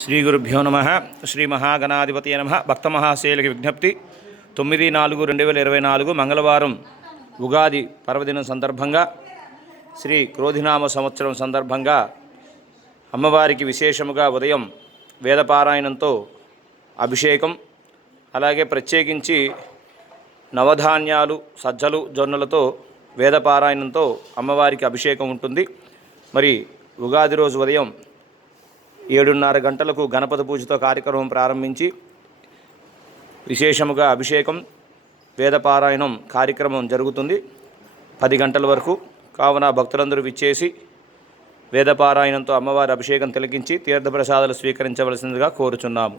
శ్రీ గురుభ్యో నమ. శ్రీ మహాగణాధిపతి నమ. భక్త మహాశైలకి విజ్ఞప్తి. 9/4/2024 మంగళవారం ఉగాది పర్వదినం సందర్భంగా శ్రీ క్రోధినామ సంవత్సరం సందర్భంగా అమ్మవారికి విశేషముగా ఉదయం వేదపారాయణంతో అభిషేకం, అలాగే ప్రత్యేకించి నవధాన్యాలు, సజ్జలు, జొన్నలతో వేదపారాయణంతో అమ్మవారికి అభిషేకం ఉంటుంది. మరి ఉగాది రోజు ఉదయం 7:30 గంటలకు గణపతి పూజతో కార్యక్రమం ప్రారంభించి విశేషముగా అభిషేకం, వేదపారాయణం కార్యక్రమం జరుగుతుంది 10 గంటల వరకు. కావున భక్తులందరూ విచ్చేసి వేదపారాయణంతో అమ్మవారి అభిషేకం తిలకించి తీర్థప్రసాదాలు స్వీకరించవలసిందిగా కోరుచున్నాము.